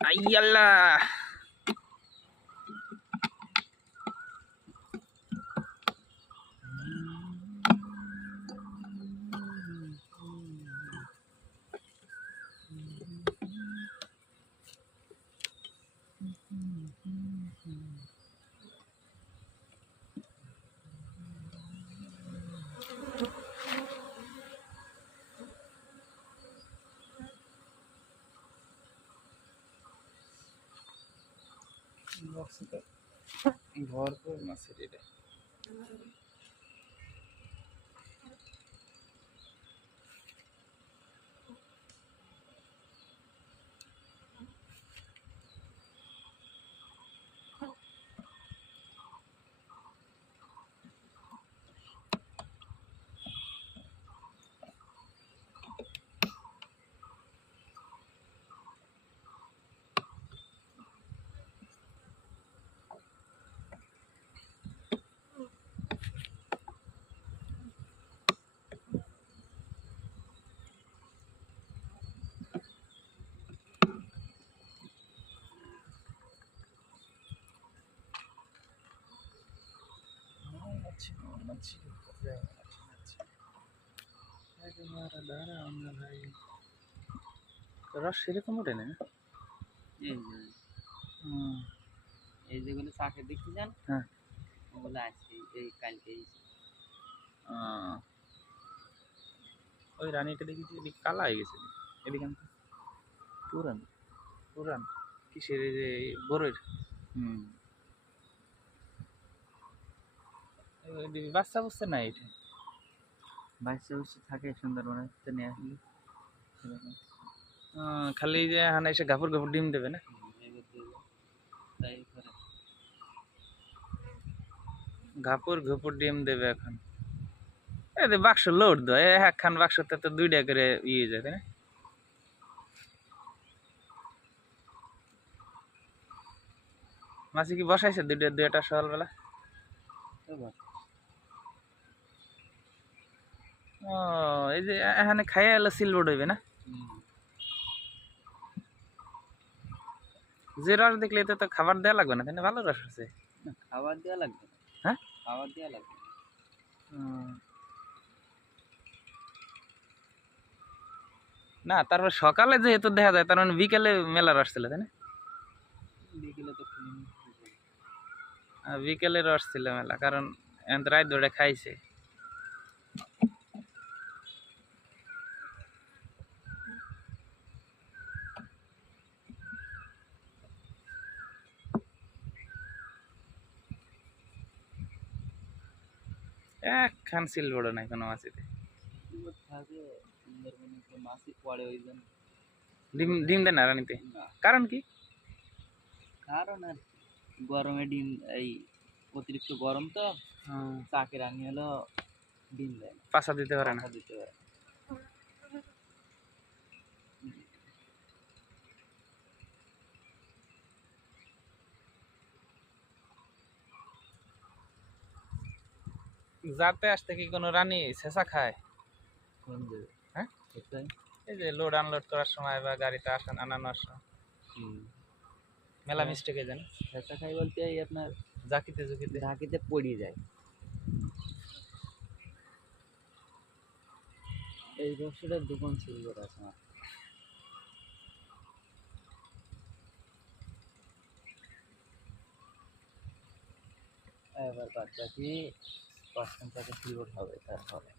આયલા আর আইয়াল্লাহ ভরপুর মাছের এটা। কোথায় মাছি মাছি আরে মারা দাঁড়া আমরা ভাই রস সেরকম ওঠে না? এই যে হুম, এই যেগুলো চাকে দেখতে যান? হ্যাঁ। ওগুলো আছে এই কালকে ওই রানীটা দেখেছি এদিকে কালা হয়ে গেছে। এদিকে পুরান। পুরান। কিসের এই যে বড়ের হুম এই বাচ্চা বুঝছে না এটা? বাইশে বসে থাকে সুন্দরবনে তো নিয়ে আসলে খালি যে হানা এসে গাফর গাফর ডিম দেবে না? ঘাপুর ঘুপুর ডিম দেবে এখন। এই যে বাক্স লোড দেয় একখান বাক্সতে তো দুইটা করে ইয়ে যায় তাই না? মাসি কি বসাইছে দুইটা দুইটা সকালবেলা এবার ও এই যে এখানে খাইয়া এলো সিলবোর্ড হইবে না? যে রস দেখলে তো তো খাবার দেওয়া লাগবে না তাই ভালো রস আছে। খাবার দেওয়া লাগবে হ্যাঁ? খাবার দেওয়া লাগবে না। তারপর সকালে যেহেতু দেখা যায় তার মানে বিকেলে মেলা রস ছিল তাই না? বিকেলে তো বিকেলে রস ছিল মেলা কারণ রাত ধরে খাইছে। একখান সিলবোর্ডও নাই কোনো মাছিতে ডিম ডিম দেয় না রানিতে? কারণ কি? কারণ আর গরমে ডিম এই অতিরিক্ত গরম তো চাকে রানি হলো ডিম দেয় পাশা দিতে পারে না। দিতে পারে যাতে আসতে কি কোনো রানী শেষা খায়? হ্যাঁ? এই যে লোড আনলোড করার সময় বা গাড়িতে আসান আনানোর সময়। মেলা। মিস্টেক হয়ে যায় না খেসা খাই বলতে এই আপনার জাকিতে জুকিতে ঢাকিতে পড়িয়ে যায়। এই ব্যবসাটার দোকান ছিল আছে আমার। এবার বাদ বাকি পাঁচ টাকা সিলভার হবে।